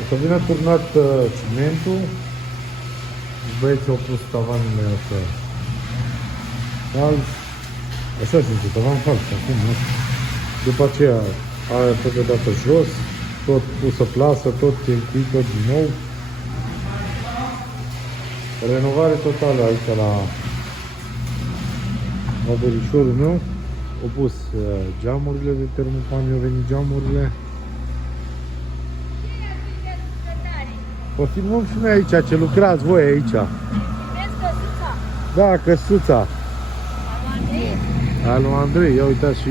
O să vină turnat cimentul. Băieții au pus tavanele astea fals. Așa zice, tavan fals, acum, nu? După aceea, aia tot dată jos, tot pusă plasă, tot tencuit, tot din nou. Renovare totală aici la verișorul meu. Au pus geamurile de termopan, au venit geamurile. O filmăm și noi aici, ce lucrați voi aici. Da, căsuța. Al lui Andrei, ia uitați și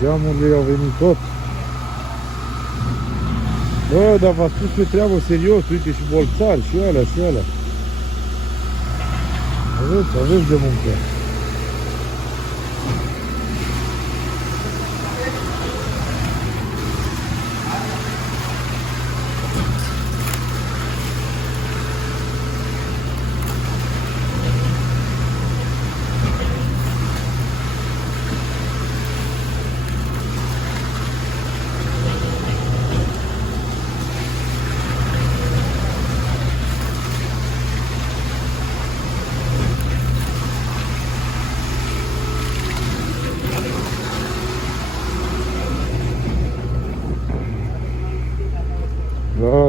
geamurile au venit tot. Bă, dar v-a spus pe treabă serios, uite și bolțari și alea și alea. Aveți de muncă.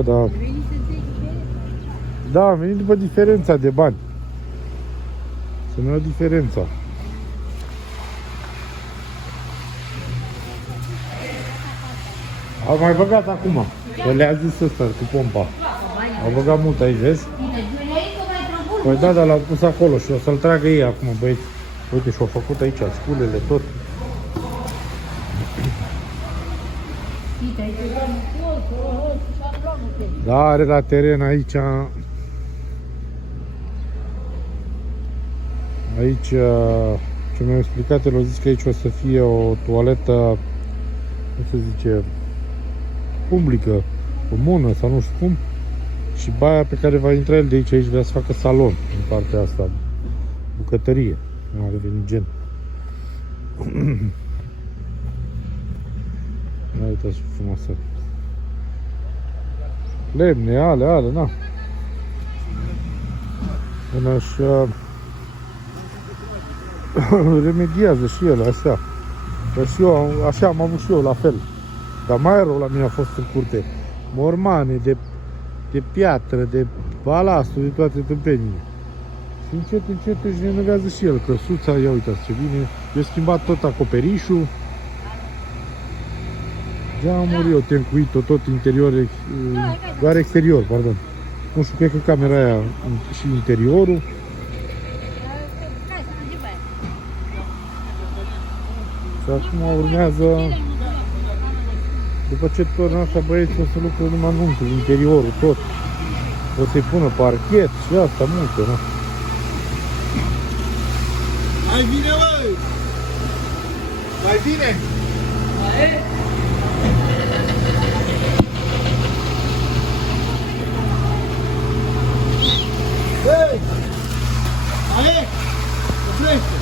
Da. Da, am venit după diferența de bani. Să ne o diferența. Au mai băgat acum. Că le-a zis ăsta cu pompa. Au băgat mult aici, vezi? Păi da, dar l-au pus acolo și o să-l tragă ei acum, băieți. Uite, și-au făcut aici sculele, tot. Da, are la teren aici. Aici, ce mi-au explicat, el a zis că aici o să fie o toaletă, cum se zice, publică, comună sau nu știu cum. Și baia pe care va intra el de aici vrea să facă salon în partea asta, bucătărie. Nu are venit gen. Uitați ce frumoasă. Lemne, ale, na. Până așa remediază și el, așa. Că și eu, așa am avut și eu, la fel. Dar mai rău la mine a fost în curte. Mormane, de piatră, de balasturi, de toate tâmpenii. Și încet își renovează și el. Căsuța, ia uitați ce bine. Eu schimbat tot acoperișul. Geamuri, eu tencuit-o tot interior, doar exterior, pardon. Nu știu, cred că camera aia și interiorul. Și acum urmează, după ce tornă asta, băieți, o să lucră numai înăuntru, interiorul, tot. O să-i pună parchet și asta, multe, nu? Mai bine, măi! Mai bine! Hei! Aie! Oprește!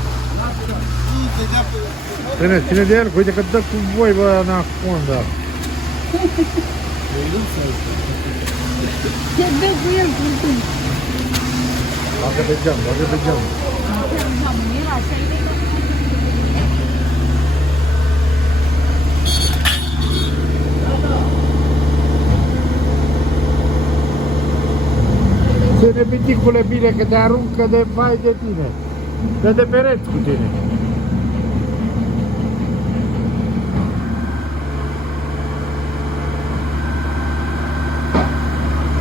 Ține de el, uite că dă cu voi, bă, anaconda. Ce dă cu el, cu Bagă pe geam, bagă pe geam. Ține piticule bine, că te aruncă de vai de tine. Dă de pereți cu tine.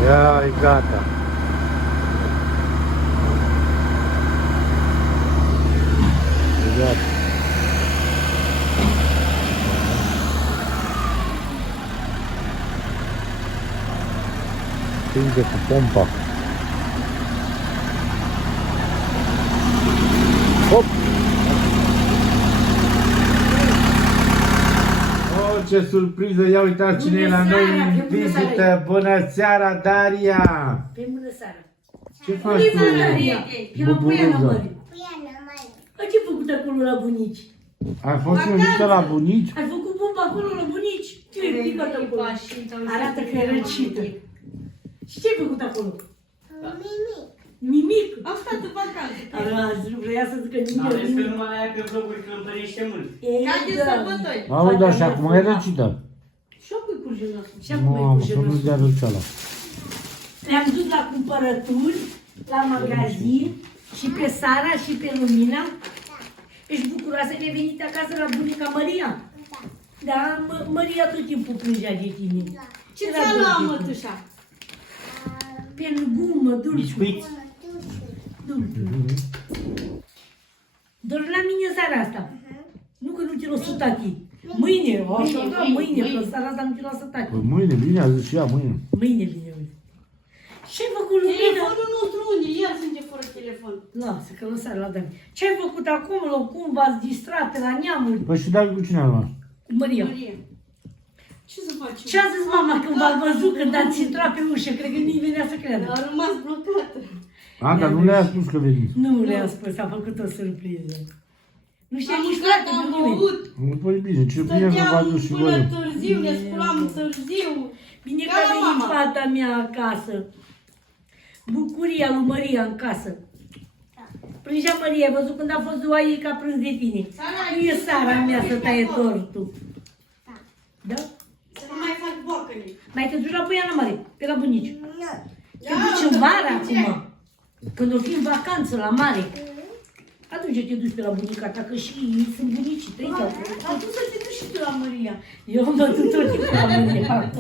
Ia, e gata. E gata. Prinde cu pompa. Hop! Oh, ce surpriză! Ia uitați cine e la noi în vizită! Bună seara, Daria! Pe bună seara! Ce faci tu? Buburuză! Buburuză! Ce-ai făcut acolo la bunici? Ai fost invită la bunici? Ai făcut bomba acolo la bunici? Ce e picat acolo? Arată că e răcită. Și ce ai făcut acolo? Nimic. Am stat în vacanță. Azi, nu vrea să zică nimic. Aveți că numai aia pe vloguri cântărește mult. Ca de sărbători. Auzi, așa, acum e răcită. Și-o pui cu jână. Și acum e Mamă, cu să nu jenosul. dea răceala. Ne-am dus la cumpărături, la magazin, și pe Sara și pe Lumina. Ești bucuroasă că ai venit acasă la bunica Maria? Da, Maria tot timpul plângea de tine. Ce Era ți-a dor luat, de tine. mătușa? Pe gumă, dulce. Biscuiți. Doar la mine seara asta. Nu că nu te lăsă tati. Mâine, așa, da, mâine, că seara asta nu te lăsă tati. Păi mâine, bine, a zis și ea, mâine. Mâine vine, uite. Ce-ai făcut, Lumina? Telefonul nostru unde? Ia sânge fără telefon. Lasă, că lăsa la Dani. Ce-ai făcut acum, lor? Cum v-ați distrat pe la neamuri? Păi și dacă cu cine a luat? Maria. Maria. Ce să facem? Ce a zis mama când v-a văzut, când ați intrat pe ușă? Cred că nimeni venea să creadă. A rămas blocată. A, dar nu le-a spus că veniți. Nu le-a spus, a făcut o surpriză. Nu știa Am nici mâncat, frate, am nu nimeni. băut. Păi bine, ce bine că v-a Stăteam dus și până voi. târziu, ne sculam târziu. Bine Ca că a la venit mama. fata mea acasă. Bucuria lui Maria în casă. Plângea Maria, ai văzut când a fost ziua ei că a plâns de tine. Sara, Nu e Sara mea să taie tortul. Da? Să nu mai fac bocăni. Mai te duci la Poiana Mare, pe la bunici. Te duci în vară acum. Când o fi în vacanță la mare. Atunci te duci pe la bunica ta, că și ei sunt bunicii tăi. Am pus să te duci și tu la Maria. Eu mă duc tot timpul la Maria.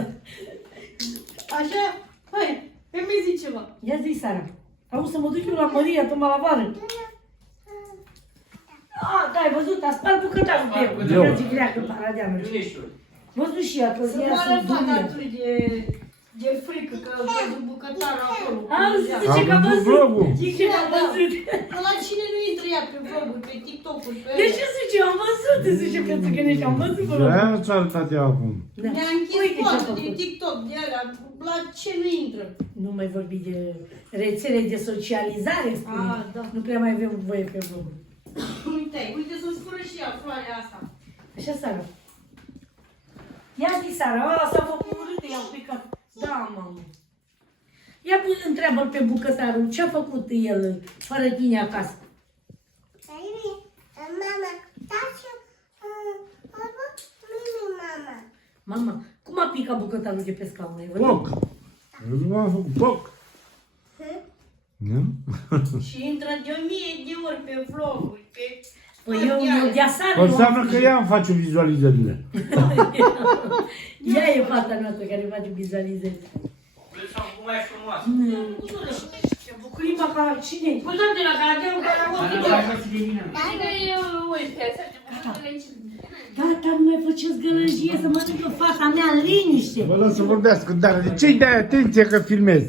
Așa? Hai, că mi zici ceva. Ia zi, Sara. Auzi să mă duc eu la Maria, tu la vară. Ah, da, ai văzut, a spart bucătarul pe el. Eu. Că zi greacă, paradeană. Unde ești tu? Văzut și ea, că Să ea moară sunt fata durie. atunci de frică, că a văzut bucătarul acolo. Auzi, Am zice că a văzut văzut. vlogul. Zice că a văzut. Că la cine nu intră ea pe vloguri, pe TikTok-uri, pe De ce zice, am văzut, zice că țigănești, am văzut. Și aia ți-a arătat ea acum. Da. Ne-a închis Uite ce a poate de făcut. TikTok, de alea, la ce nu intră. Nu mai vorbi de rețele de socializare, spune. Ah, da. Nu prea mai avem voie pe vloguri. Uite să-ți fură și ea floarea asta. Așa, Sara. Ia zi, Sara, a, s-a făcut urâtă, i-au picat. Da, mamă. Ia întreabă-l pe bucătarul, ce-a făcut el fără tine acasă? Mama, taci, mama. Mama, cum a picat bucătarul de pe scaun? Ai văzut? Poc. Nu am făcut poc. Nu? Și intră de 1000 de ori pe vloguri, pe... Păi eu de-a Sara Păi înseamnă că ea îmi face vizualizările. Ea e fata noastră care face vizualizări. Vreți să acum mai frumoasă. Ce bucurim ca cine? Scuzați la caradeu, că la Așa și de mine. Gata, nu mai faceți gălăgie să mănâncă fata mea în liniște. Vă las să vorbească, dar de ce-i dai atenție că filmez?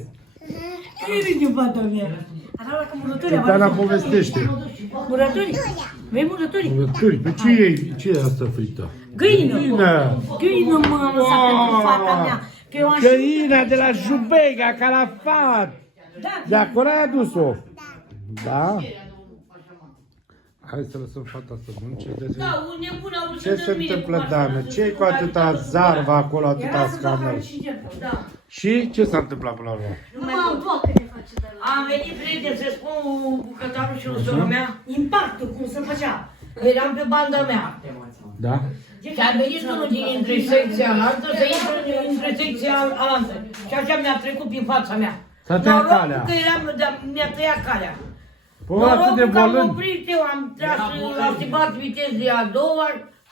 Ce râde fata mea? Arată că murători. Tana povestește. Murători? Vrei murători? Murături, pe ce e asta frită? Găină. Găină. Găină m-a lăsat pentru fata mea. Că eu am Găina de la Jubega, Calafat. Da, De acolo ai adus-o. Da? Hai să lăsăm fata să mănânce. Da, un nebun a vrut Ce se întâmplă, Dana? Ce-i cu atâta zarvă acolo, atâta era să facă scandal? și de Da. Și ce s-a întâmplat până la urmă? Nu mai pot. Am venit, prieten, să spun bucătarul și o soră mea. impactul, cum se făcea. Eram pe banda mea. Da? Și a venit unul dintre secția alaltă să intre între secția alaltă. Și așa mi-a trecut prin fața mea. S-a tăiat Norocul calea. că eram, mi-a tăiat calea. Păi atât de Norocul că am bolând. oprit eu, am tras, am schimbat viteză de a doua,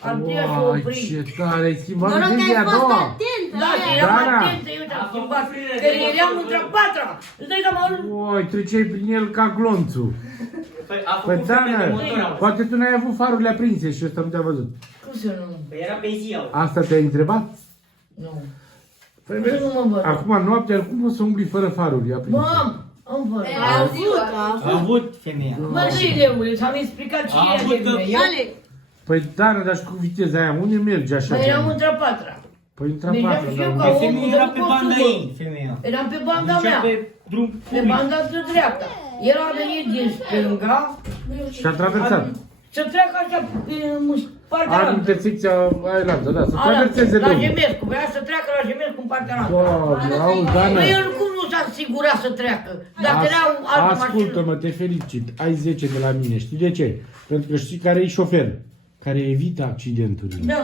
am tras și Uai, oprit. ce tare, ai schimbat Noroc că vitezia ai a fost doua. atent, Da, și eram Dana. atentă, eu te-am schimbat. Că eram între patra. Îți dai seama, Uai, treceai prin el ca glonțul. Păi a Păi făcut filme de Dana, motor. auzi. poate tu n-ai avut farurile aprinse și ăsta nu te-a văzut. cum să nu? Păi era pe zi, auzi. Asta te-ai întrebat? Nu. Păi Nu vezi, mă văd. acum noaptea, cum o să umbli fără faruri aprinse? Am văd. A avut, A avut femeia. Mă, Leule, ți-am explicat și A ea avut de că- mine. Eu Păi Dana, dar și cu viteza aia, unde mergi așa? Păi eram între patra. Păi intra Mergeam patru, și eu dar... ca Că femeia era pe Omul banda de ei, femeia. Eram pe banda Ducea mea, pe drum pe public. banda de dreapta. El a venit din stânga Și a traversat. Să treacă așa în partea Am altă. intersecția Aelantă, da, să traverseze La drumul. Gemescu, vrea să treacă la Gemescu în partea altă. Doamne, auzi, Dana, Păi el cum nu s-a asigurat să treacă? Dacă era o altă mașină. ascultă-mă, te felicit, ai 10 de la mine, știi de ce? Pentru că știi care e șofer, care evită accidenturile. Da.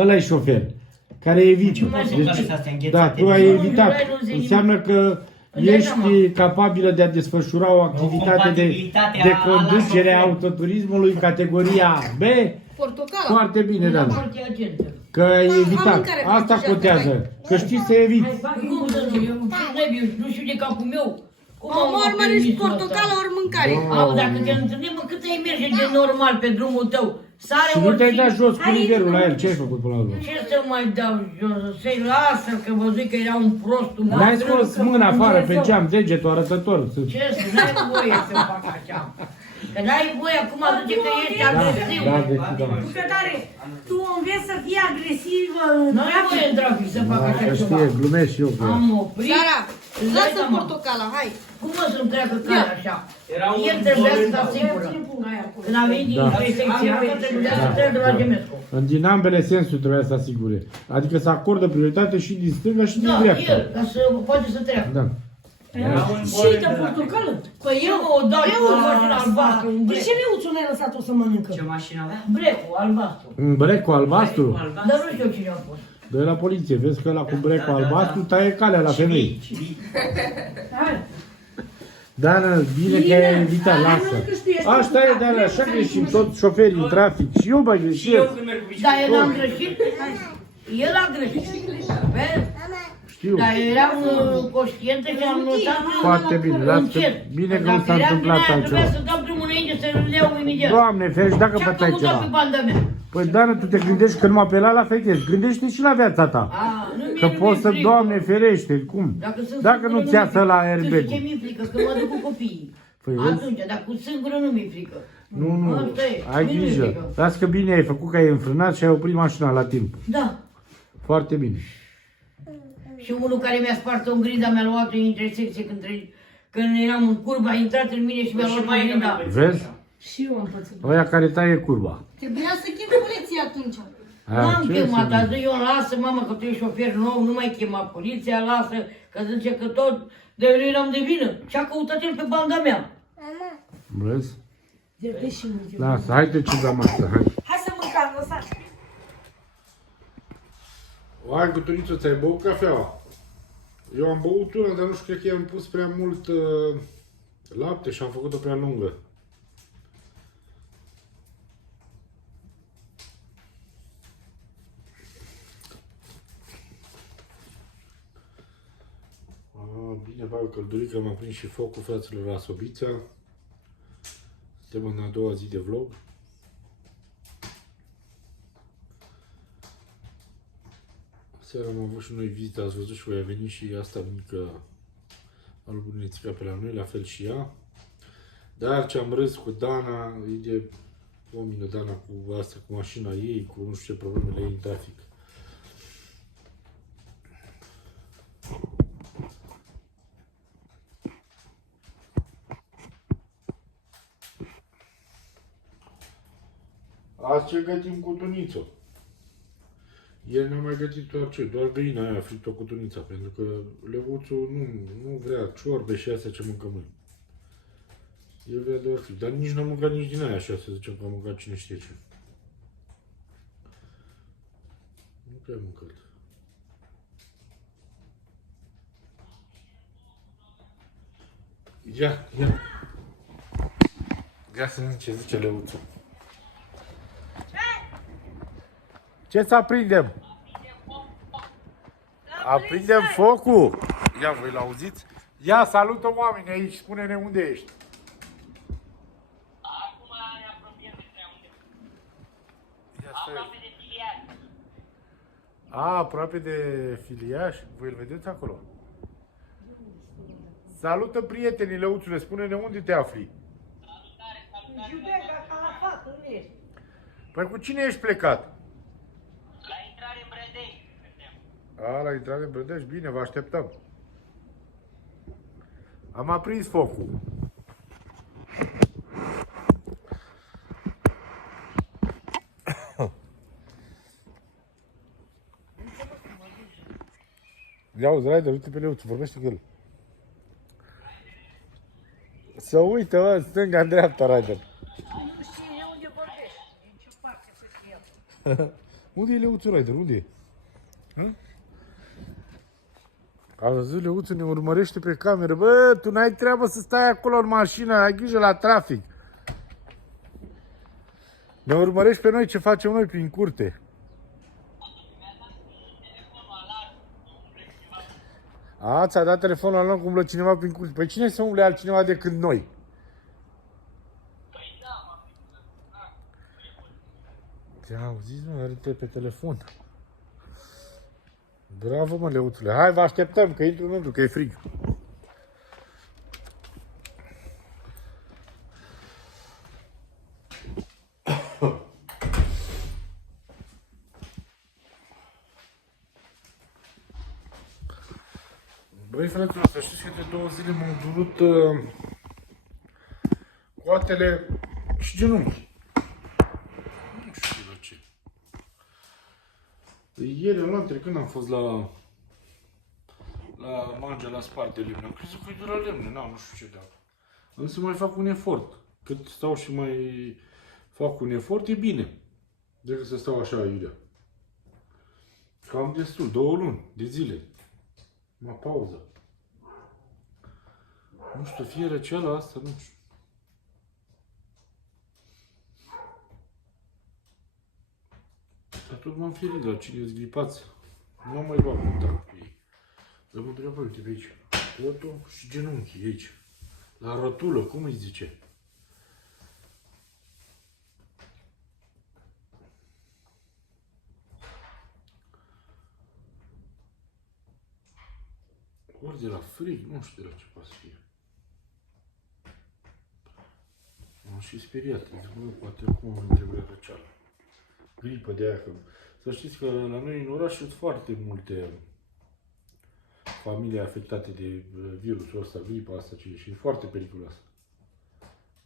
Ăla e șofer, care evită. Da, tu ai evitat. Înseamnă că ești capabilă de a desfășura o activitate de conducere a autoturismului categoria B. Portocala. Foarte bine, Da, Dana. foarte agentă. Că ai evitat. Asta contează. Că știi să eviți. Cum să nu? Eu nu știu de capul meu. Cum am Ori mănânci portocală, ori mâncare. Au, dacă te întâlnim, mă, cât ai merge de normal pe drumul tău? Sare Și nu te-ai dat jos cu Hai, nivelul la el. Ce ai făcut până la urmă? Ce să mai dau jos? Să-i lasă, că vă zic că era un prost, un N-ai scos mâna afară pe Dumnezeu. geam, degetul arătător. Ce să, n-ai voie să fac așa. Că n-ai voie acum zice că ești agresiv. Da, deci, da. Că tare, tu înveți să fii agresivă în N-ai voie în trafic să fac așa Că ceva. știe, glumesc și eu cu ea. Am oprit. Sara, Îți dai lasă seama. portocala, hai. Cum o să-mi treacă calea așa? Era un El trebuia să bolnav. dea sigură. Când a venit din Da. intersecția asta, trebuia să treacă de la Gemescu. Din ambele sensuri trebuia să asigure. Adică să acordă prioritate și din stânga și din Da, dreapta. el, ca să poate să treacă. Da. Era un Și de bolnav. portocală. Păi eu o dau cu o mașină albastră, un De brec. ce Leuțul n-ai lăsat-o să mănâncă? Ce mașină avea? Brecul albastru. Un brec cu albastru? Dar nu știu cine a fost. Dă la poliție, vezi că ăla cu brecul albastru taie calea la femei. Hai. Dana, bine că ai evitat, lasă. Asta e, dar așa greșim toți șoferii în trafic. Și eu mai Și eu greșesc. când merg cu Dar bicicleta. el am greșit. El a greșit. Vezi? Știu. Dar eram conștientă și am notat. Foarte bine, lasă că încet. bine că nu Dacă s-a eram întâmplat din aia, altceva. Trebuia să dau drumul înainte să îl iau imediat. Doamne, ferești, dacă Ce-a făceai căutat pe ceva. banda mea? Păi, Dana, tu te gândești că numai pe ăla la fetezi. Gândește și la viața ta. A, nu Că mi-e poți să, frică. Doamne, ferește, cum? Dacă sunt nu-ți singură, iasă la nu airbag. știu ce mi-e frică, că mă duc cu copiii. Păi, vezi? Atunci, dar cu singură nu mi-e frică. Nu, Asta e, ai mie nu-mi grijă. frică. Las că bine ai făcut că ai înfrânat și ai oprit mașina la timp. Da. Foarte bine. Și unul care mi-a spart o grinda mi-a luat în intersecție când eram în curbă, a intrat în mine și mi-a Și luat mai o grinda. Vezi? Și eu am pățit. Ăia care taie curba. Trebuia să chem poliția atunci. Aia, M-am ce chemat, să a zic? zis eu, lasă mama că tu ești șofer nou, nu mai chema poliția, lasă, că zice că tot de eu eram de vină. Ce-a căutat el pe banda mea? Vezi? Deși nu știu. Lasă, hai te la masă, hai. Hai să mâncăm, lăsați. Hai, Guturiță, ți-ai băut cafeaua? Eu am băut una, dar nu știu, cred că i-am pus prea mult lapte și am făcut-o prea lungă. Bine, bă, căldurică, m-a prins și focul, fraților, la Sobița. Suntem în a doua zi de vlog. Seara am avut și noi vizită, ați văzut și voi, a venit și asta mică albunețica pe la noi, la fel și ea. Dar ce am râs cu Dana, e de o mină Dana cu asta, cu mașina ei, cu nu știu ce problemele ei în trafic. Azi ce gătim cu tuniță? Ieri n-am mai gătit doar găina aia frită cu tunița, pentru că Leuțul nu vrea ciorbe și astea ce mâncăm noi. El vrea doar fript, dar nici n-am mâncat nici din aia așa, să zicem că am mâncat cine știe ce. Nu prea am mâncat. Ia. Ia să vedem ce zice Leuțul. Ce să aprindem? Aprindem focul! Ia, voi l-auziți? Ia, salută oamenii aici, spune-ne unde ești. Acum ne apropiem de unde. Ia, Aproape de Filiaș. aproape de Filiaș? Voi îl vedeți acolo? Salută prietenii, Leuțule, spune-ne unde te afli. Salutare. Iubeca, Calafat, unde ești? Păi cu cine ești plecat? La intrare în Brădeni. suntem. La intrare în Brădeș, bine, vă așteptăm. Am aprins focul. Ia auzi, Raider, uite pe Leuțu, vorbește cu el. Să uite, mă, în stânga, în dreapta, Raider. Nu știe unde vorbești, din ce parte să fie. Unde e Leuțu, Raider? Unde e? A văzut, Leuțu ne urmărește pe cameră. Bă, tu n-ai treabă să stai acolo în mașină, ai grijă la trafic. Ne urmărești pe noi ce facem noi prin curte. A, ți-a dat telefonul al nostru, umblă cineva prin curte. Păi cine să umble altcineva decât noi? Te-am auzit, mă, are pe telefon. Bravo, mă, Leuțule. Hai, vă așteptăm, că intru înăuntru, că e frig. Băi, fraților, să știți că de 2 zile m-au durut coatele și genunchi. Nu știu de ce. Ieri, la când am fost la Mangea, la sparte lemne, am crezut că e de la lemne, nu știu ce de-a. Însă mai fac un efort. Cât stau și mai fac un efort, e bine. Decât să stau așa aiurea. Cam destul, 2 luni de zile. Mă pauză. Nu știu, fie răceala asta, nu știu. Dar tot m-am ferit la cine-s gripați. Nu mai luat contact cu ei. Dar mă întreabă, uite pe aici. Totul și genunchii aici. La rotulă, cum îi zice? Ori de la frig, nu știu de la ce poate să fie. M-am și speriat. Zic, bă, poate acum îmi trebuie răceală. Gripă de aia. Că... Să știți că la noi în oraș sunt foarte multe familii afectate de virusul ăsta, gripa asta, și e foarte periculoasă.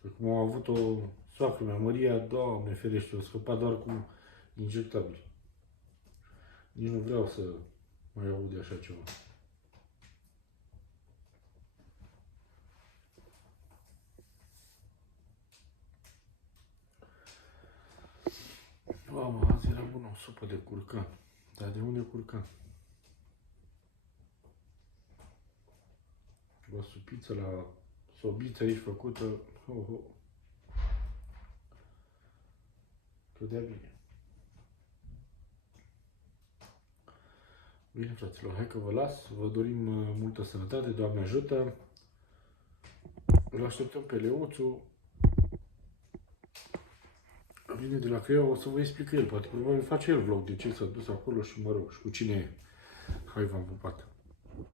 Pe cum am avut o soacră mea, Maria, Doamne ferește, o scăpat doar cu injectabil. Nici nu vreau să mai aud de așa ceva. Mamă, azi era bună o supă de curcan. Dar de unde curcan? O supiță la sobiță aici făcută. Cădea bine. Bine, fraților, hai că vă las. Vă dorim multă sănătate, Doamne ajută. Îl așteptăm pe Leuțu. Vine de la Craiova, o să vă explic el. Poate probabil face el vlog de ce s-a dus acolo și mă rog, și cu cine e. Hai, v-am pupat.